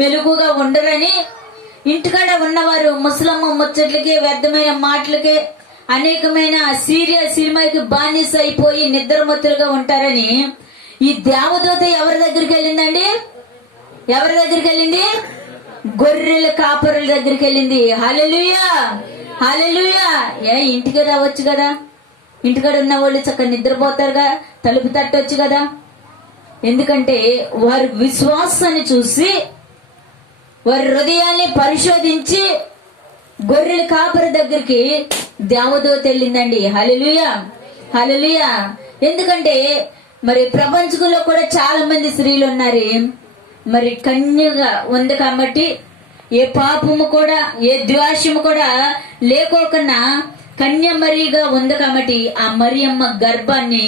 మెలుగుగా ఉండరని ఇంటికాడ ఉన్నవారు ముసలమ్మ ముచ్చట్లకి, వ్యర్థమైన మాటలకి, అనేకమైన సీరియల్ సినిమాకి బానిస అయిపోయి నిద్రమత్తులుగా ఉంటారని ఈ దేవదూత ఎవరి దగ్గరికి వెళ్ళిందండి? ఎవరి దగ్గరికి వెళ్ళింది? గొర్రెల కాపరుల దగ్గరికి వెళ్ళింది. హల్లెలూయా, హల్లెలూయా. ఇంటికి రావచ్చు కదా, ఇంటికాడ ఉన్న వాళ్ళు చక్కగా నిద్రపోతారుగా, తలుపు తట్టొచ్చు కదా. ఎందుకంటే వారి విశ్వాసాన్ని చూసి, వారి హృదయాన్ని పరిశోధించి గొర్రెల కాపరి దగ్గరికి దేవదూత వెళ్ళిందండి. హల్లెలూయా, హల్లెలూయా. ఎందుకంటే మరి ప్రపంచంలో కూడా చాలా మంది స్త్రీలు ఉన్నారు, మరి కన్యగా ఉంది కాబట్టి ఏ పాపము కూడా, ఏ ద్వేషము కూడా లేకోకుండా కన్యమరిగా ఉంది కాబట్టి ఆ మరియమ్మ గర్భాన్ని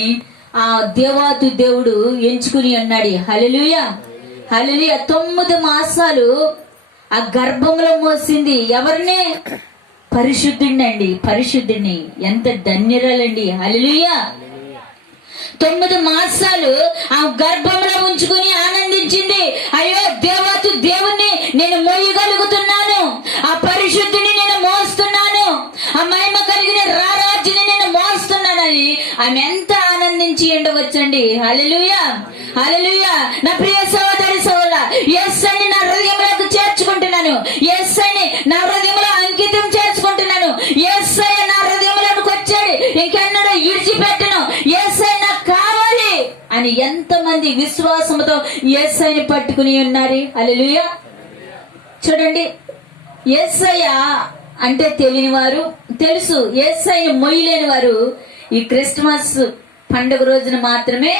ఆ దేవాతి దేవుడు ఎంచుకుని అన్నాడు. హల్లెలూయా, హల్లెలూయా. 9 మాసాలు ఆ గర్భంలో మోసింది ఎవరిని? పరిశుద్ధుడిని అండి, పరిశుద్ధుడిని. ఎంత ధన్యురాలండి. హల్లెలూయా. 9 మాసాలు ఆ గర్భంలో ఉంచుకుని ఆనందించింది. అయ్యో దేవత దేవుణ్ణి నేను మోయగలుగుతున్నాను, ఆ పరిశుద్ధిని నేను మోస్తున్నాను, ఆ మహిమ కలిగిన రారాజుని నేను మోస్తున్నానని ఆమె ఎంత ఆనందించి ఉండవచ్చండి. హల్లెలూయా, హల్లెలూయా. నా ప్రియ సహోదరి సహోదరా, యేసుని నా హృదయంలోకి చేర్చుకుంటున్నాను, యేసుని నా హృదయంలో అంకితం చేసుకుంటున్నాను. యేసయ్య నా హృదయంలోకి వచ్చాడు, ఇంకెన్నడూ విడిచిపెట్టను, యేసయ్య నాకు కావాలి అని ఎంతమంది విశ్వాసంతో యేసయ్యని పట్టుకుని ఉన్నారు. హల్లెలూయా. చూడండి, యేసయ్య అంటే తెలియని వారు, తెలుసు యేసయ్యని మొయ్యలేని వారు ఈ క్రిస్మస్ పండుగ రోజున మాత్రమే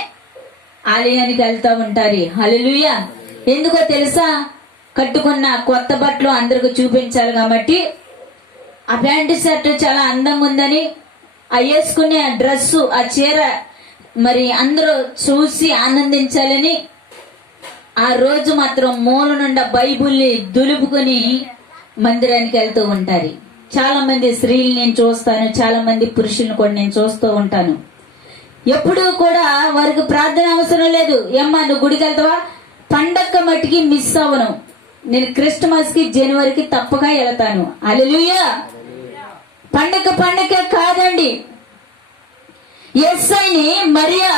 ఆలయానికి వెళ్తా ఉంటారు. హల్లెలూయా. ఎందుకో తెలుసా? కట్టుకున్న కొత్త బట్టలు అందరికి చూపించాలి కాబట్టి, ఆ ప్యాంటు షర్ట్ చాలా అందంగా ఉందని, ఆ వేసుకునే ఆ డ్రెస్సు, ఆ చీర మరి అందరూ చూసి ఆనందించాలని ఆ రోజు మాత్రం మూల నుండి బైబుల్ని దులుపుకొని మందిరానికి వెళ్తూ ఉంటారు. చాలా మంది స్త్రీలు నేను చూస్తాను, చాలా మంది పురుషులను కూడా నేను చూస్తూ ఉంటాను. ఎప్పుడూ కూడా వారికి ప్రార్థన అవసరం లేదు. ఏమ్మా నువ్వు గుడికి వెళ్తావా? పండగ మట్టికి మిస్ అవ్వను, నేను క్రిస్మస్ కి జనవరికి తప్పక వెళ్తాను. హల్లెలూయా. పండగ కాదండి. యేసయ్యని మరియా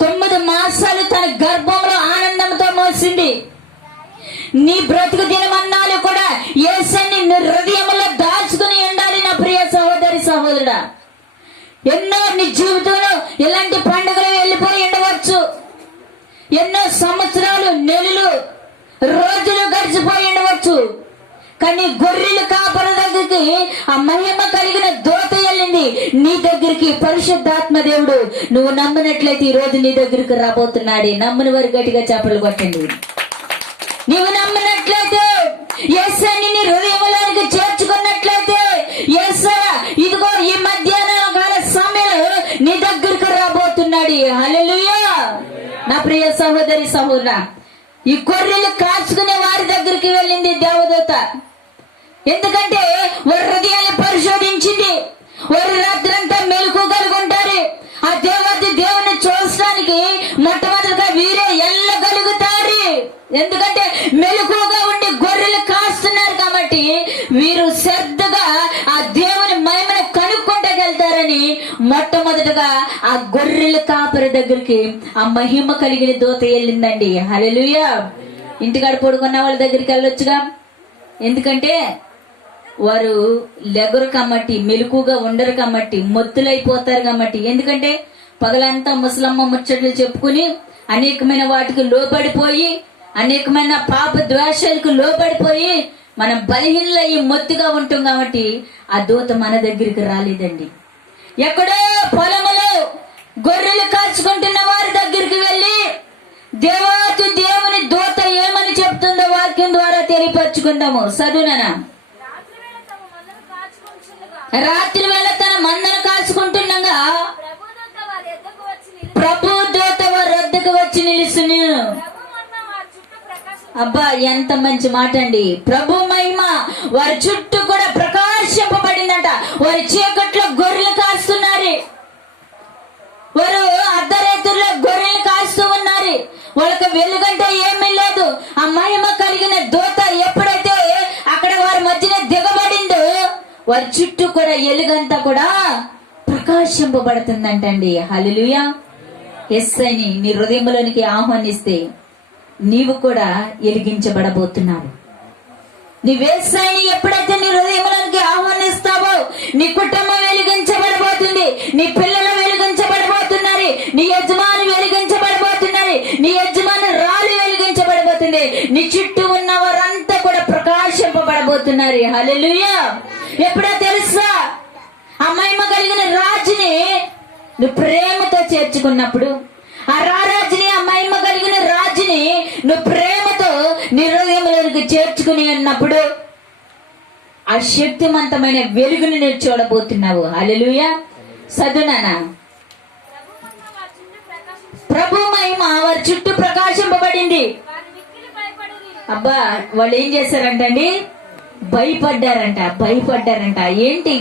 9 మాసాలు తన గర్భంలో ఆనందంతో మోసింది. నీ బ్రతుకు దినమన్నాలు కూడా యేసయ్యని నీ హృదయంలో దాచుకుని ఉండాలి. నా ప్రియ సహోదరి సహోదరుడా, ఎన్నో నీ జీవితంలో ఇలాంటి పండుగలు వెళ్ళిపోయి ఉండవచ్చు, ఎన్నో సంవత్సరాలు, నెలలు, రోజులు గడిచిపోయి ఉండవచ్చు. కానీ గొర్రెల కాపర దగ్గరికి ఆ మహిమ కలిగిన దూత వెళ్ళింది. నీ దగ్గరికి పరిశుద్ధాత్మ దేవుడు నువ్వు నమ్మినట్లయితే ఈ రోజు నీ దగ్గరికి రాబోతున్నాడు. నమ్మని వారి గట్టిగా చప్పలు కొట్టండి. నీవు నమ్మినట్లయితే, యేసయ్యని నీ హృదయంలోనికి చేర్చుకున్నట్లయితే, యేసయ్య ఇదిగో ఈ మధ్యాహ్న కాల సమయంలో నీ దగ్గరికి రాబోతున్నాడు. హల్లెలూయా. నా ప్రియ సహోదరి సహోదరా, ఈ గొర్రెలు కాచుకునే వారి దగ్గరికి వెళ్ళింది దేవదూత. ఎందుకంటే వారి హృదయాన్ని పరిశోధించింది. వారు రాత్రంతా మెలకువగలుగుంటారు. ఆ దేవత దేవుని చూడడానికి మొట్టమొదటిగా వీరే వెళ్ళగలుగుతారు. ఎందుకంటే మెలకువగా ఉండి గొర్రెలు కాస్తున్నారు కాబట్టి వీరు శ్రద్ధగా ఆ దేవుని మహిమను కనుక్కుంటగలుగుతారని మొట్టమొదటిగా ఆ గొర్రెల కాపరి దగ్గరికి ఆ మహిమ కలిగిన దూత వెళ్ళిందండి. హల్లెలూయా. ఇంటికాడ పడుకున్న వాళ్ళ దగ్గరికి వెళ్ళొచ్చుగా, ఎందుకంటే వారు లెగరు కాబట్టి, మెలకుగా ఉండరు కాబట్టి, మొత్తులైపోతారు కాబట్టి. ఎందుకంటే పగలంతా ముసలమ్మ ముచ్చట్లు చెప్పుకుని అనేకమైన వాటికి లోబడిపోయి, అనేకమైన పాప ద్వేషాలకు లోబడిపోయి మనం బలహీనలయ్యి మొత్తుగా ఉంటాం కాబట్టి ఆ దూత మన దగ్గరికి రాలేదండి. ఎక్కడో పొలములో గొర్రెలు కాచుకుంటున్న వారి దగ్గరికి వెళ్ళి దేవాతి దేవుని దూత ఏమని చెప్తుందో వాక్యం ద్వారా తెలియపరచుకుందాము. చదువునా. రాత్రి వేళ తన మందను కాచుకుంటుండగా ప్రభు దూత వారి వద్దకు వచ్చి నిలుచును. అబ్బా ఎంత మంచి మాట అండి. ప్రభు మహిమ వారి చుట్టూ కూడా ప్రకాశింపబడిందంట. వారి చీకట్లో గొర్రెలు కాస్తున్నారు, వారు అర్ధరాత్రిలో గొర్రెలు కాస్తూ ఉన్నారు. వాళ్ళకి వెలుగంటే ఏమీ లేదు. ఆ మహిమ కలిగిన దూత ఎప్పుడైతే అక్కడ వారి మధ్యన దిగబడిందో వారి చుట్టూ కూడా ఎలుగంతా కూడా ప్రకాశింపబడుతుందంటండి. హల్లెలూయా. యేసయ్యని నీ హృదయంలోనికి ఆహ్వానిస్తే నీవు కూడా వెలిగించబడబోతున్నావు. నీ యేసయ్యని ఎప్పుడైతే నీ హృదయంలోనికి ఆహ్వానిస్తావో నీ కుటుంబం వెలిగించబడబోతుంది, నీ పిల్లలు వెలిగించబడబోతున్నారు, నీ యజమాని వెలిగించబడబోతున్నారు, నీ యజమాని రాలు వెలిగించబడబోతుంది, నీ చుట్టూ ఉన్న వారంతా కూడా ప్రకాశింపబడబోతున్నారు. హల్లెలూయా. ఎప్పుడో తెలుసా, ఆ మహిమ కలిగిన రాజుని నువ్వు ప్రేమతో చేర్చుకున్నప్పుడు, ఆ రాజుని, ఆ మహిమ కలిగిన రాజుని నువ్వు ప్రేమతో నీ హృదయంలోకి చేర్చుకుని ఉన్నప్పుడు ఆ శక్తివంతమైన వెలుగుని నువ్వు చూడబోతున్నావు. హల్లెలూయా. చదువునానా. ప్రభు మహిమ వారి చుట్టూ ప్రకాశింపబడింది. అబ్బా, వాళ్ళు ఏం చేశారంటండి? భయపడ్డారంట. ఏంటి